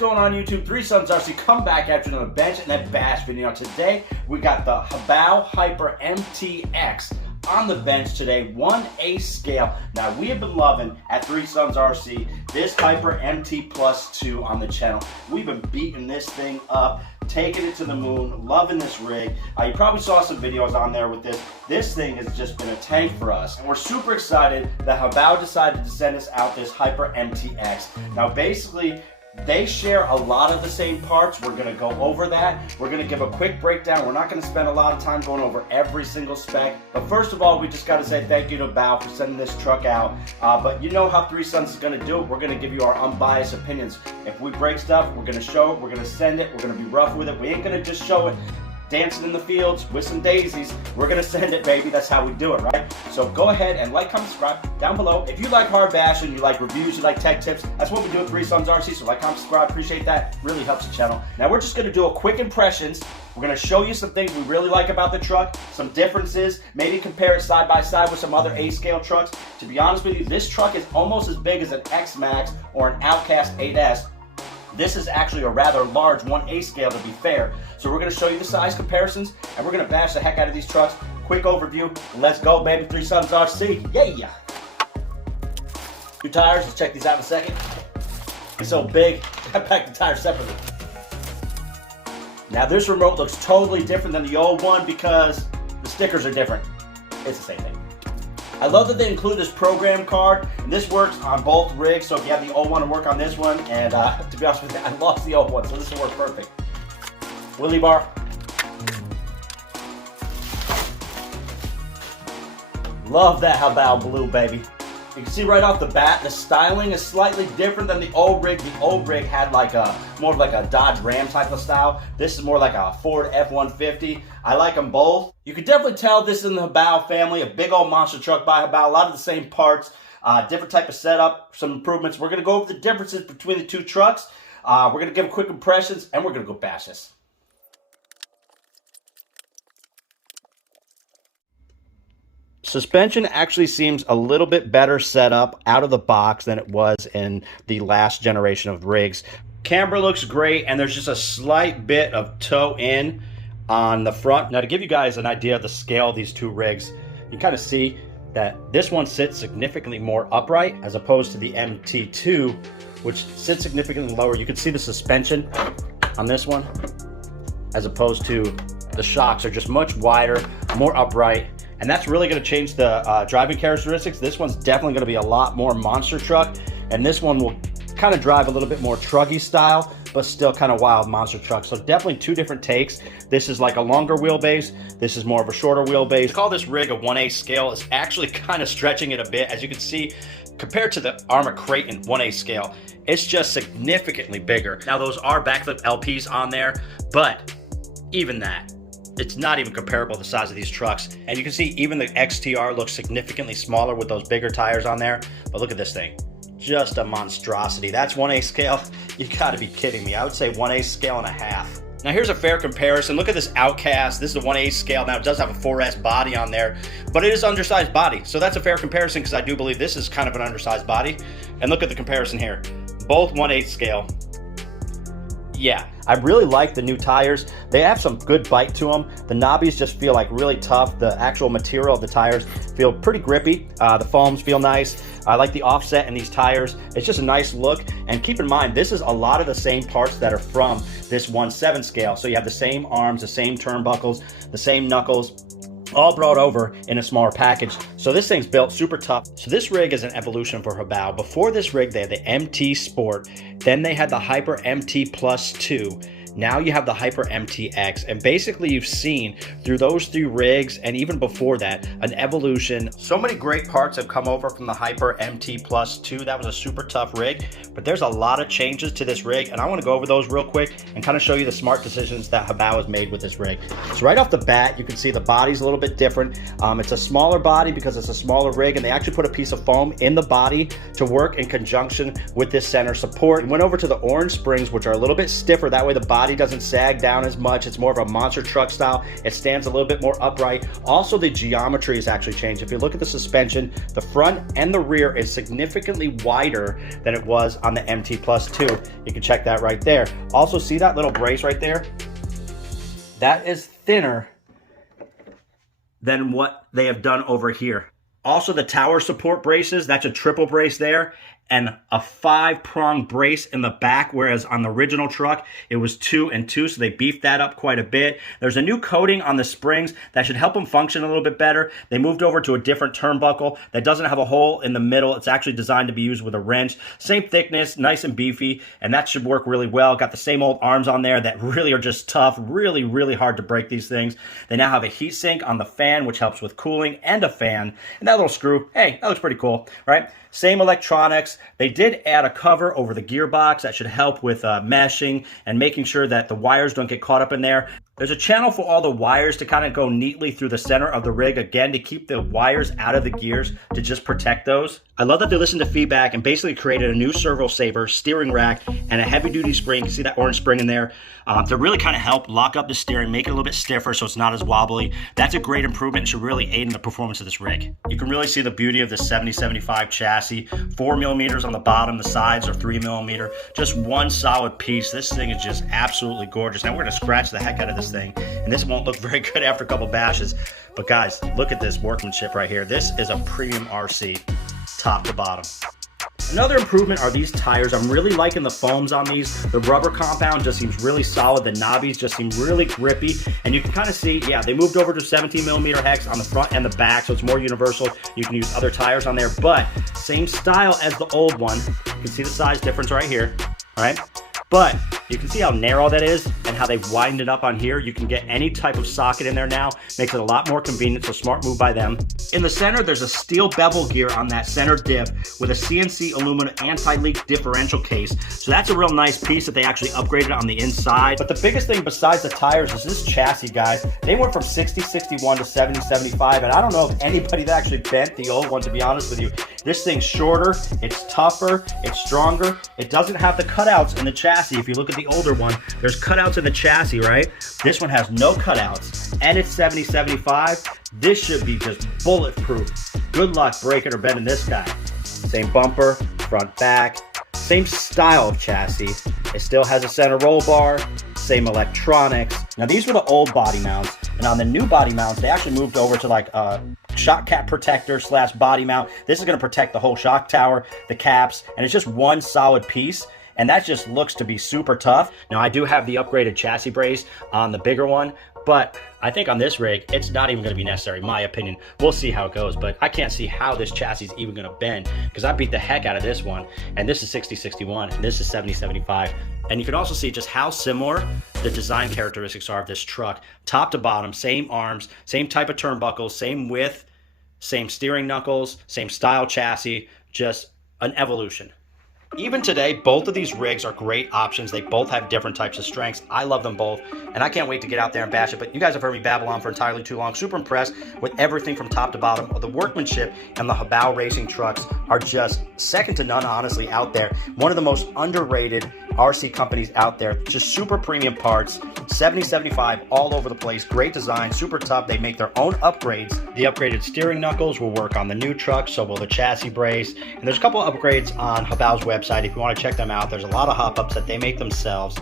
going on YouTube? Three Sons RC come back after another bench and then bash video. Today we got the HoBao Hyper MTX on the bench today, 1/8 scale. Now we have been loving at Three Sons RC this Hyper MT Plus 2 on the channel. We've been beating this thing up, taking it to the moon, loving this rig. You probably saw some videos on there with this. This thing has just been a tank for us. And we're super excited that HoBao decided to send us out this Hyper MTX. Now basically, they share a lot of the same parts. We're gonna go over that. We're gonna give a quick breakdown. We're not gonna spend a lot of time going over every single spec. But first of all, we just gotta say thank you to HoBao for sending this truck out. But you know how Three Sons is gonna do it. We're gonna give you our unbiased opinions. If we break stuff, we're gonna show it, we're gonna send it, we're gonna be rough with it. We ain't gonna just show it dancing in the fields with some daisies. We're gonna send it, baby. That's how we do it, right? So go ahead and like, comment, subscribe down below. If you like hard bashing, you like reviews, you like tech tips, that's what we do at Three Sons RC. So like, comment, subscribe, appreciate that. Really helps the channel. Now we're just gonna do a quick impressions. We're gonna show you some things we really like about the truck, some differences, maybe compare it side by side with some other A-scale trucks. To be honest with you, this truck is almost as big as an X-Max or an Outcast 8S. This is actually a rather large 1/8 scale, to be fair. So we're gonna show you the size comparisons and we're gonna bash the heck out of these trucks. Quick overview, let's go, baby. Three Sons RC, yeah. Two tires, let's check these out in a second. It's so big, I packed the tires separately. Now this remote looks totally different than the old one because the stickers are different. It's the same thing. I love that they include this program card, and this works on both rigs, so if you have the old one to work on this one, and to be honest with you, I lost the old one, so this will work perfect. Wheelie bar. Love that HoBao blue, baby. You can see right off the bat, the styling is slightly different than the old rig. The old rig had like more of like a Dodge Ram type of style. This is more like a Ford F-150. I like them both. You can definitely tell this is in the HoBao family, a big old monster truck by HoBao, a lot of the same parts, different type of setup, some improvements. We're gonna go over the differences between the two trucks. We're gonna give quick impressions and we're gonna go bash this. Suspension actually seems a little bit better set up out of the box than it was in the last generation of rigs. Camber looks great, and there's just a slight bit of toe in on the front. Now to give you guys an idea of the scale of these two rigs, you kind of see that this one sits significantly more upright as opposed to the MT2, which sits significantly lower. You can see the suspension on this one as opposed to the shocks are just much wider, more upright. And that's really going to change the driving characteristics. This one's definitely going to be a lot more monster truck, and this one will kind of drive a little bit more truggy style, but still kind of wild monster truck. So definitely two different takes. This is like a longer wheelbase. This is more of a shorter wheelbase. To call this rig a 1/8 scale is actually kind of stretching it a bit. As you can see, compared to the Armour Creighton 1/8 scale, it's just significantly bigger. Now those are backflip LPs on there, but even that, it's not even comparable to the size of these trucks. And you can see even the XTR looks significantly smaller with those bigger tires on there. But look at this thing, just a monstrosity. That's 1/8 scale. You gotta be kidding me. I would say 1/8 scale and a half. Now here's a fair comparison. Look at this Outcast. This is a 1/8 scale. Now it does have a 4S body on there, but it is undersized body. So that's a fair comparison because I do believe this is kind of an undersized body. And look at the comparison here. Both 1/8 scale. Yeah, I really like the new tires. They have some good bite to them. The knobbies just feel like really tough. The actual material of the tires feel pretty grippy. The foams feel nice. I like the offset in these tires. It's just a nice look. And keep in mind, this is a lot of the same parts that are from this 1/7 scale. So you have the same arms, the same turnbuckles, the same knuckles, all brought over in a smaller package. So this thing's built super tough. So this rig is an evolution for HoBao. Before this rig, they had the MT Sport, then they had the Hyper MT Plus 2. Now you have the Hyper MTX, and basically you've seen through those three rigs and even before that an evolution. So many great parts have come over from the Hyper MT Plus 2. That was a super tough rig, but there's a lot of changes to this rig, and I want to go over those real quick and kind of show you the smart decisions that HoBao has made with this rig. So right off the bat, you can see the body's a little bit different. It's a smaller body because it's a smaller rig, and they actually put a piece of foam in the body to work in conjunction with this center support. And went over to the orange springs, which are a little bit stiffer. That way the body body doesn't sag down as much. It's more of a monster truck style. It stands a little bit more upright. Also, the geometry has actually changed. If you look at the suspension, the front and the rear is significantly wider than it was on the MT Plus 2. You can check that right there. Also, see that little brace right there? That is thinner than what they have done over here. Also, the tower support braces, that's a triple brace there, and a 5-prong brace in the back, whereas on the original truck, it was 2 and 2, so they beefed that up quite a bit. There's a new coating on the springs that should help them function a little bit better. They moved over to a different turnbuckle that doesn't have a hole in the middle. It's actually designed to be used with a wrench. Same thickness, nice and beefy, and that should work really well. Got the same old arms on there that really are just tough, really, really hard to break these things. They now have a heat sink on the fan, which helps with cooling, and a fan. And that little screw, hey, that looks pretty cool, right? Same electronics. They did add a cover over the gearbox that should help with meshing and making sure that the wires don't get caught up in there. There's a channel for all the wires to kind of go neatly through the center of the rig, again, to keep the wires out of the gears to just protect those. I love that they listened to feedback and basically created a new servo saver, steering rack, and a heavy-duty spring. You can see that orange spring in there to really kind of help lock up the steering, make it a little bit stiffer so it's not as wobbly. That's a great improvement and should really aid in the performance of this rig. You can really see the beauty of the 7075 chassis. 4 millimeters on the bottom, the sides are 3 millimeter. Just one solid piece. This thing is just absolutely gorgeous. Now we're gonna scratch the heck out of this thing, and this won't look very good after a couple bashes. But guys, look at this workmanship right here. This is a premium RC, top to bottom. Another improvement are these tires. I'm really liking the foams on these. The rubber compound just seems really solid. The knobbies just seem really grippy. And you can kind of see, yeah, they moved over to 17 millimeter hex on the front and the back, so it's more universal. You can use other tires on there, but same style as the old one. You can see the size difference right here, all right? But you can see how narrow that is and how they've widened it up on here. You can get any type of socket in there now. Makes it a lot more convenient, so smart move by them. In the center, there's a steel bevel gear on that center diff with a CNC aluminum anti-leak differential case. So that's a real nice piece that they actually upgraded on the inside. But the biggest thing besides the tires is this chassis, guys. They went from 6061 to 7075, and I don't know if anybody that actually bent the old one, to be honest with you. This thing's shorter, it's tougher, it's stronger. It doesn't have the cutouts in the chassis. If you look at the older one, there's cutouts in the chassis, right? This one has no cutouts, and it's 7075. This should be just bulletproof. Good luck breaking or bending this guy. Same bumper, front, back, same style of chassis. It still has a center roll bar, same electronics. Now these were the old body mounts, and on the new body mounts, they actually moved over to like a shock cap protector / body mount. This is gonna protect the whole shock tower, the caps, and it's just one solid piece. And that just looks to be super tough. Now I do have the upgraded chassis brace on the bigger one, but I think on this rig, it's not even gonna be necessary, in my opinion. We'll see how it goes, but I can't see how this chassis is even gonna bend, because I beat the heck out of this one, and this is 6061, and this is 7075. And you can also see just how similar the design characteristics are of this truck. Top to bottom, same arms, same type of turnbuckles, same width, same steering knuckles, same style chassis, just an evolution. Even today, both of these rigs are great options. They both have different types of strengths. I love them both, and I can't wait to get out there and bash it. But you guys have heard me babble on for entirely too long. Super impressed with everything from top to bottom. The workmanship and the HoBao racing trucks are just second to none, honestly, out there. One of the most underrated RC companies out there. Just super premium parts, 7075 all over the place. Great design, super tough. They make their own upgrades. The upgraded steering knuckles will work on the new truck, so will the chassis brace. And there's a couple of upgrades on HoBao's website if you want to check them out. There's a lot of hop-ups that they make themselves.